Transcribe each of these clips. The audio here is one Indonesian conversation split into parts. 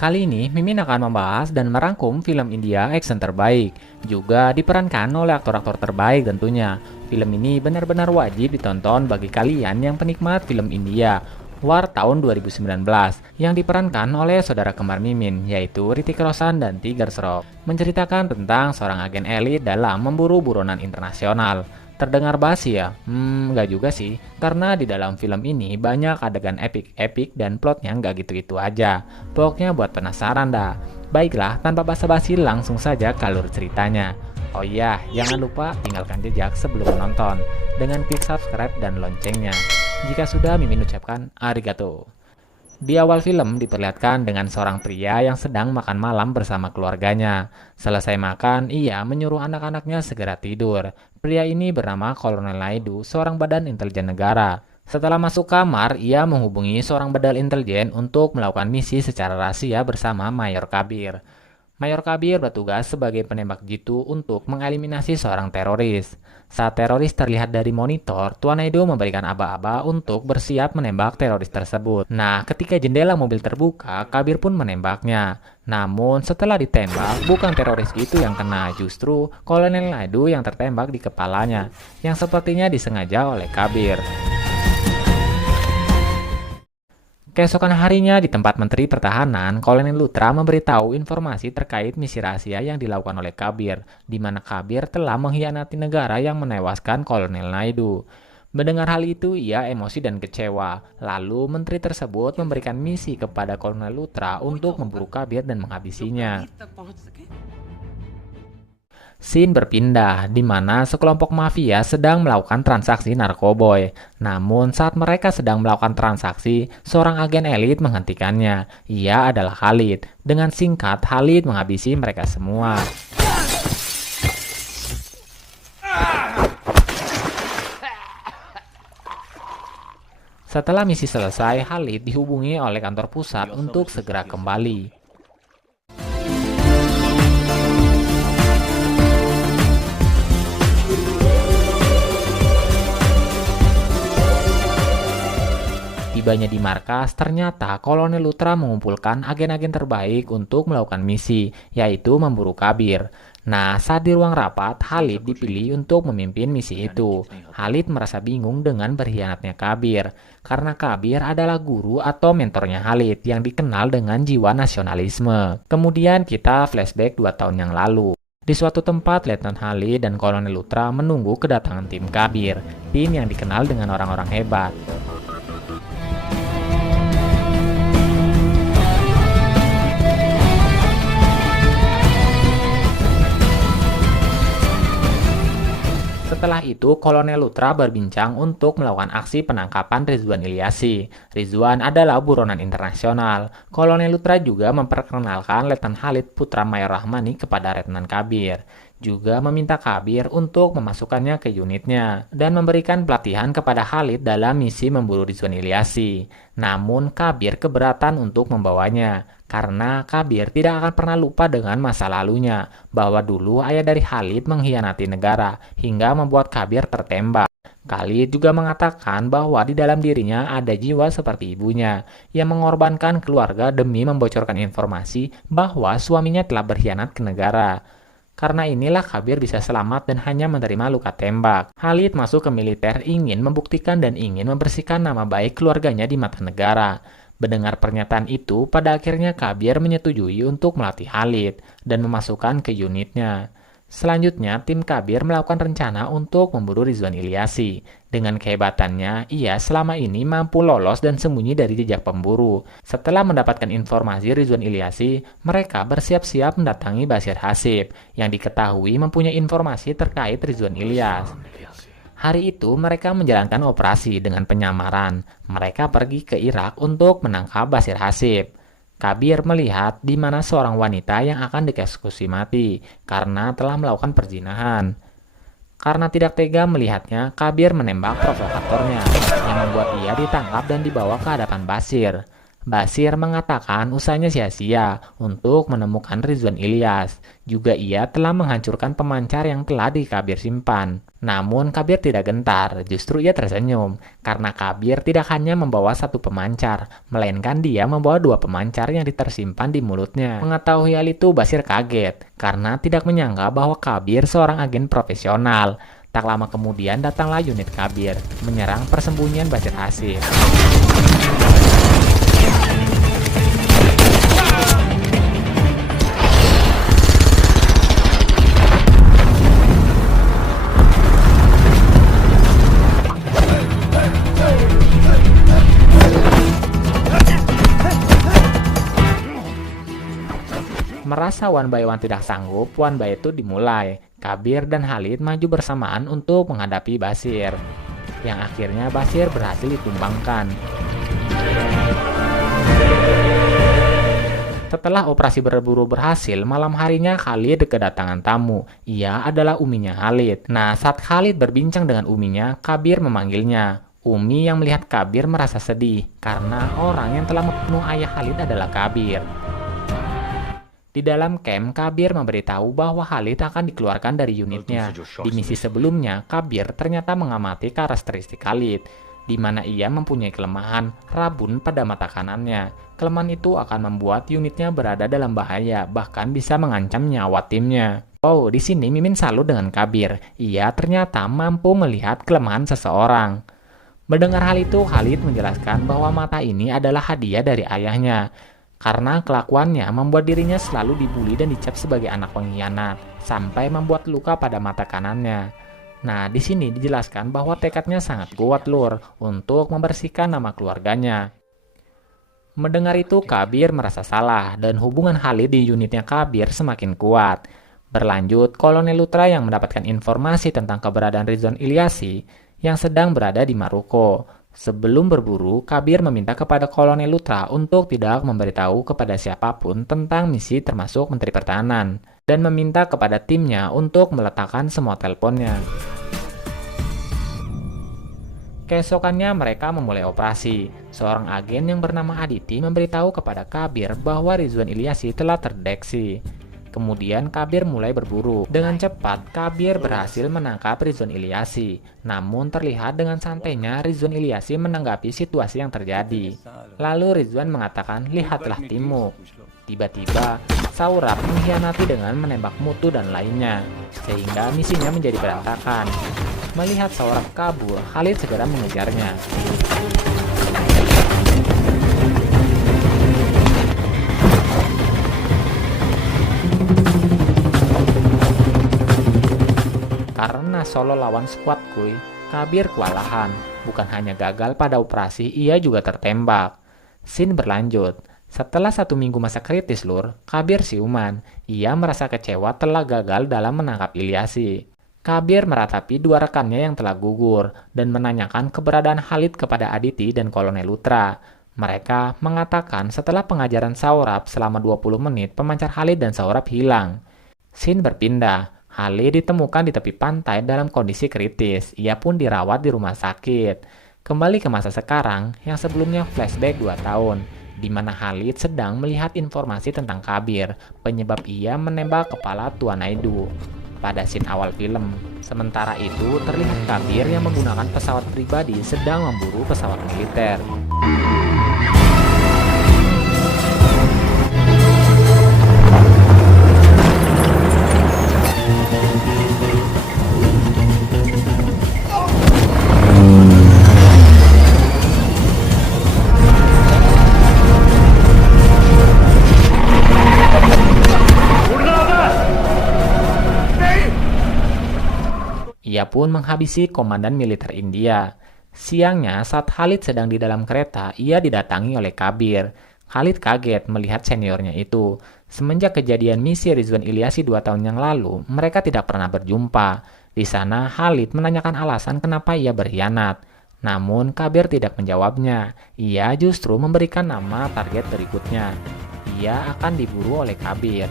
Kali ini Mimin akan membahas dan merangkum film India action terbaik, juga diperankan oleh aktor-aktor terbaik tentunya. Film ini benar-benar wajib ditonton bagi kalian yang penikmat film India. War tahun 2019 yang diperankan oleh saudara kembar Mimin, yaitu Hrithik Roshan dan Tiger Shroff, menceritakan tentang seorang agen elit dalam memburu buronan internasional. Terdengar basi ya? Nggak juga sih, karena di dalam film ini banyak adegan epik-epik dan plotnya nggak gitu-gitu aja. Pokoknya buat penasaran dah. Baiklah, tanpa basa-basi langsung saja ke alur ceritanya. Oh iya, jangan lupa tinggalkan jejak sebelum menonton, dengan klik subscribe dan loncengnya. Jika sudah, Mimin ucapkan arigato. Di awal film diperlihatkan dengan seorang pria yang sedang makan malam bersama keluarganya. Selesai makan, ia menyuruh anak-anaknya segera tidur. Pria ini bernama Kolonel Naidu, seorang badan intelijen negara. Setelah masuk kamar, ia menghubungi seorang badal intelijen untuk melakukan misi secara rahasia bersama Mayor Kabir. Mayor Kabir bertugas sebagai penembak jitu untuk mengeliminasi seorang teroris. Saat teroris terlihat dari monitor, Tuan Naidu memberikan aba-aba untuk bersiap menembak teroris tersebut. Nah, ketika jendela mobil terbuka, Kabir pun menembaknya. Namun, setelah ditembak, bukan teroris itu yang kena, justru Kolonel Naidu yang tertembak di kepalanya, yang sepertinya disengaja oleh Kabir. Keesokan harinya di tempat Menteri Pertahanan, Kolonel Luthra memberitahu informasi terkait misi rahasia yang dilakukan oleh Kabir, di mana Kabir telah mengkhianati negara yang menewaskan Kolonel Naidu. Mendengar hal itu, ia emosi dan kecewa. Lalu, menteri tersebut memberikan misi kepada Kolonel Luthra untuk memburu Kabir dan menghabisinya. Scene berpindah, di mana sekelompok mafia sedang melakukan transaksi narkoboy. Namun saat mereka sedang melakukan transaksi, seorang agen elit menghentikannya. Ia adalah Khalid. Dengan singkat, Khalid menghabisi mereka semua. Setelah misi selesai, Khalid dihubungi oleh kantor pusat untuk segera kembali. Tibanya di markas, ternyata Kolonel Luthra mengumpulkan agen-agen terbaik untuk melakukan misi, yaitu memburu Kabir. Nah, saat di ruang rapat, Khalid dipilih untuk memimpin misi itu. Khalid merasa bingung dengan berkhianatnya Kabir, karena Kabir adalah guru atau mentornya Khalid yang dikenal dengan jiwa nasionalisme. Kemudian kita flashback 2 tahun yang lalu. Di suatu tempat, Letnan Khalid dan Kolonel Luthra menunggu kedatangan tim Kabir, tim yang dikenal dengan orang-orang hebat. Setelah itu, Kolonel Luthra berbincang untuk melakukan aksi penangkapan Rizwan Ilyasi. Rizwan adalah buronan internasional. Kolonel Luthra juga memperkenalkan Letnan Khalid putra Mayor Rahmani kepada Letnan Kabir. Juga meminta Kabir untuk memasukkannya ke unitnya dan memberikan pelatihan kepada Khalid dalam misi memburu Rizwan Ilyasi. Namun Kabir keberatan untuk membawanya karena Kabir tidak akan pernah lupa dengan masa lalunya, bahwa dulu ayah dari Khalid mengkhianati negara hingga membuat Kabir tertembak. Khalid juga mengatakan bahwa di dalam dirinya ada jiwa seperti ibunya yang mengorbankan keluarga demi membocorkan informasi bahwa suaminya telah berkhianat ke negara. Karena inilah Kabir bisa selamat dan hanya menerima luka tembak. Khalid masuk ke militer ingin membuktikan dan ingin membersihkan nama baik keluarganya di mata negara. Mendengar pernyataan itu, pada akhirnya Kabir menyetujui untuk melatih Khalid dan memasukkan ke unitnya. Selanjutnya, tim Kabir melakukan rencana untuk memburu Rizwan Ilyasi. Dengan kehebatannya, ia selama ini mampu lolos dan sembunyi dari jejak pemburu. Setelah mendapatkan informasi Rizwan Ilyasi, mereka bersiap-siap mendatangi Bashir Hasib, yang diketahui mempunyai informasi terkait Rizwan Ilyas. Hari itu mereka menjalankan operasi dengan penyamaran. Mereka pergi ke Irak untuk menangkap Bashir Hasib. Kabir melihat di mana seorang wanita yang akan dieksekusi mati karena telah melakukan perzinahan. Karena tidak tega melihatnya, Kabir menembak provokatornya yang membuat ia ditangkap dan dibawa ke hadapan Bashir. Basir mengatakan usahanya sia-sia untuk menemukan Rizwan Ilyas. Juga ia telah menghancurkan pemancar yang telah Kabir simpan. Namun Kabir tidak gentar, justru ia tersenyum. Karena Kabir tidak hanya membawa satu pemancar, melainkan dia membawa dua pemancar yang tersimpan di mulutnya. Mengetahui hal itu Basir kaget, karena tidak menyangka bahwa Kabir seorang agen profesional. Tak lama kemudian datanglah unit Kabir, menyerang persembunyian Basir Hasim. Merasa one by one tidak sanggup, one by two dimulai. Kabir dan Khalid maju bersamaan untuk menghadapi Basir, yang akhirnya Basir berhasil ditumbangkan. Setelah operasi berburu berhasil, malam harinya Khalid kedatangan tamu. Ia adalah uminya Khalid. Nah, saat Khalid berbincang dengan uminya, Kabir memanggilnya. Umi yang melihat Kabir merasa sedih, karena orang yang telah membunuh ayah Khalid adalah Kabir. Di dalam camp, Kabir memberitahu bahwa Khalid akan dikeluarkan dari unitnya. Di misi sebelumnya, Kabir ternyata mengamati karakteristik Khalid, di mana ia mempunyai kelemahan rabun pada mata kanannya. Kelemahan itu akan membuat unitnya berada dalam bahaya, bahkan bisa mengancam nyawa timnya. Oh, di sini Mimin salut dengan Kabir. Ia ternyata mampu melihat kelemahan seseorang. Mendengar hal itu, Khalid menjelaskan bahwa mata ini adalah hadiah dari ayahnya. Karena kelakuannya membuat dirinya selalu dibully dan dicap sebagai anak pengkhianat, sampai membuat luka pada mata kanannya. Nah, di sini dijelaskan bahwa tekadnya sangat kuat Lur untuk membersihkan nama keluarganya. Mendengar itu, Kabir merasa salah dan hubungan Khalid di unitnya Kabir semakin kuat. Berlanjut, Kolonel Lutra yang mendapatkan informasi tentang keberadaan Rizwan Ilyasi yang sedang berada di Maroko. Sebelum berburu, Kabir meminta kepada Kolonel Lutra untuk tidak memberitahu kepada siapapun tentang misi termasuk Menteri Pertahanan, dan meminta kepada timnya untuk meletakkan semua teleponnya. Keesokannya mereka memulai operasi. Seorang agen yang bernama Aditi memberitahu kepada Kabir bahwa Rizwan Ilyasi telah terdeteksi. Kemudian Kabir mulai berburu. Dengan cepat, Kabir berhasil menangkap Rizwan Ilyasi. Namun terlihat dengan santainya Rizwan Ilyasi menanggapi situasi yang terjadi. Lalu Rizwan mengatakan, lihatlah timmu. Tiba-tiba, Saurabh mengkhianati dengan menembak Mutu dan lainnya, sehingga misinya menjadi berantakan. Melihat Saurabh kabur, Khalid segera mengejarnya. Karena solo lawan squad kuy, Kabir kewalahan. Bukan hanya gagal pada operasi, ia juga tertembak. Scene berlanjut. Setelah 1 minggu masa kritis Lur, Kabir siuman. Ia merasa kecewa telah gagal dalam menangkap Ilyasi. Kabir meratapi 2 rekannya yang telah gugur dan menanyakan keberadaan Khalid kepada Aditi dan Kolonel Lutra. Mereka mengatakan setelah pengajaran Saurabh selama 20 menit, pemancar Khalid dan Saurabh hilang. Scene berpindah. Khalid ditemukan di tepi pantai dalam kondisi kritis. Ia pun dirawat di rumah sakit. Kembali ke masa sekarang, yang sebelumnya flashback 2 tahun, di mana Khalid sedang melihat informasi tentang Kabir, penyebab ia menembak kepala Tuan Naidu pada scene awal film. Sementara itu, terlihat Kabir yang menggunakan pesawat pribadi sedang memburu pesawat militer. Ia pun menghabisi komandan militer India. Siangnya, saat Khalid sedang di dalam kereta, ia didatangi oleh Kabir. Khalid kaget melihat seniornya itu. Semenjak kejadian misi Rizwan Ilyasi 2 tahun yang lalu, mereka tidak pernah berjumpa. Di sana, Khalid menanyakan alasan kenapa ia berkhianat. Namun, Kabir tidak menjawabnya. Ia justru memberikan nama target berikutnya. Ia akan diburu oleh Kabir.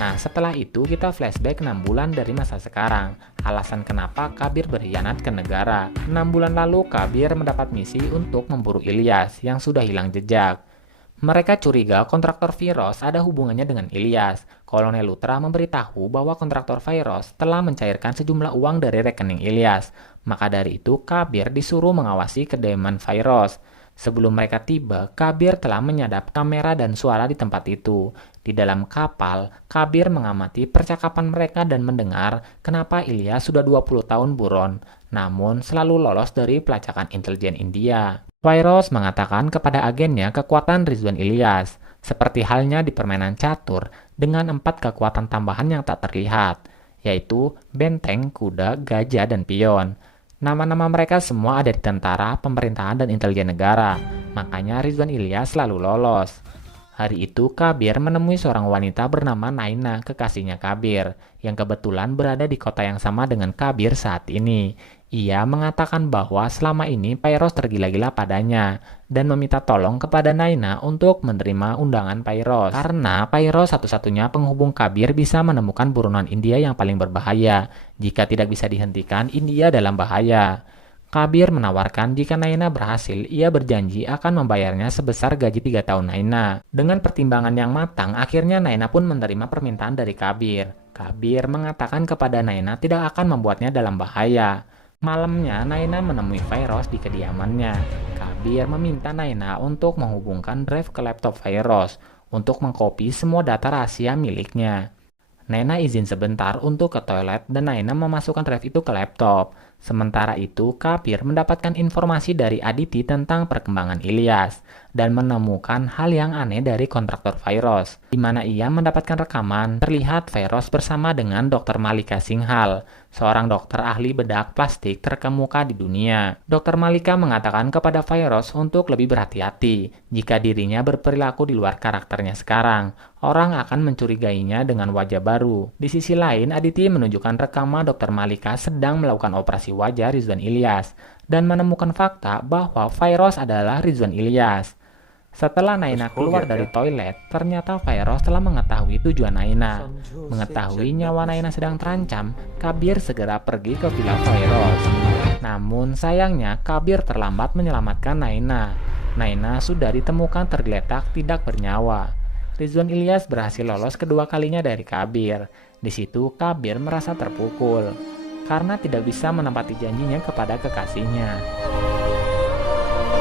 Nah, setelah itu kita flashback 6 bulan dari masa sekarang. alasan kenapa Kabir berkhianat ke negara. 6 bulan lalu, Kabir mendapat misi untuk memburu Ilyas yang sudah hilang jejak. Mereka curiga kontraktor Firoz ada hubungannya dengan Ilyas. Kolonel Lutra memberitahu bahwa kontraktor Firoz telah mencairkan sejumlah uang dari rekening Ilyas. Maka dari itu, Kabir disuruh mengawasi kediaman Firoz. Sebelum mereka tiba, Kabir telah menyadap kamera dan suara di tempat itu. Di dalam kapal, Kabir mengamati percakapan mereka dan mendengar kenapa Ilyas sudah 20 tahun buron, namun selalu lolos dari pelacakan intelijen India. Firoz mengatakan kepada agennya kekuatan Rizwan Ilyas, seperti halnya di permainan catur dengan 4 kekuatan tambahan yang tak terlihat, yaitu benteng, kuda, gajah, dan pion. Nama-nama mereka semua ada di tentara, pemerintahan, dan intelijen negara, makanya Rizwan Ilyas selalu lolos. Hari itu, Kabir menemui seorang wanita bernama Naina, kekasihnya Kabir, yang kebetulan berada di kota yang sama dengan Kabir saat ini. Ia mengatakan bahwa selama ini Firoz tergila-gila padanya dan meminta tolong kepada Naina untuk menerima undangan Firoz. Karena Firoz satu-satunya penghubung Kabir bisa menemukan buronan India yang paling berbahaya. Jika tidak bisa dihentikan, India dalam bahaya. Kabir menawarkan jika Naina berhasil, ia berjanji akan membayarnya sebesar gaji 3 tahun Naina. Dengan pertimbangan yang matang, akhirnya Naina pun menerima permintaan dari Kabir. Kabir mengatakan kepada Naina tidak akan membuatnya dalam bahaya. Malamnya, Naina menemui Firoz di kediamannya. Kabir meminta Naina untuk menghubungkan drive ke laptop Firoz untuk mengkopi semua data rahasia miliknya. Naina izin sebentar untuk ke toilet dan Naina memasukkan drive itu ke laptop. Sementara itu, Kabir mendapatkan informasi dari Aditi tentang perkembangan Ilyas dan menemukan hal yang aneh dari kontraktor Firoz, di mana ia mendapatkan rekaman terlihat Firoz bersama dengan Dr. Malika Singhal, seorang dokter ahli bedah plastik terkemuka di dunia. Dr. Malika mengatakan kepada Firoz untuk lebih berhati-hati jika dirinya berperilaku di luar karakternya sekarang. Orang akan mencurigainya dengan wajah baru. Di sisi lain, Aditi menunjukkan rekaman Dr. Malika sedang melakukan operasi wajah Rizwan Ilyas dan menemukan fakta bahwa Firoz adalah Rizwan Ilyas. Setelah Naina keluar dari toilet, ternyata Firoz telah mengetahui tujuan Naina. Mengetahui nyawa Naina sedang terancam, Kabir segera pergi ke villa Firoz. Namun sayangnya Kabir terlambat menyelamatkan Naina. Naina sudah ditemukan tergeletak tidak bernyawa. Rizwan Ilyas berhasil lolos kedua kalinya dari Kabir. Di situ Kabir merasa terpukul karena tidak bisa menepati janjinya kepada kekasihnya.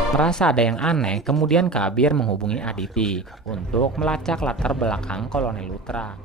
Merasa ada yang aneh, kemudian Kabir menghubungi Aditi untuk melacak latar belakang Kolonel Lutra.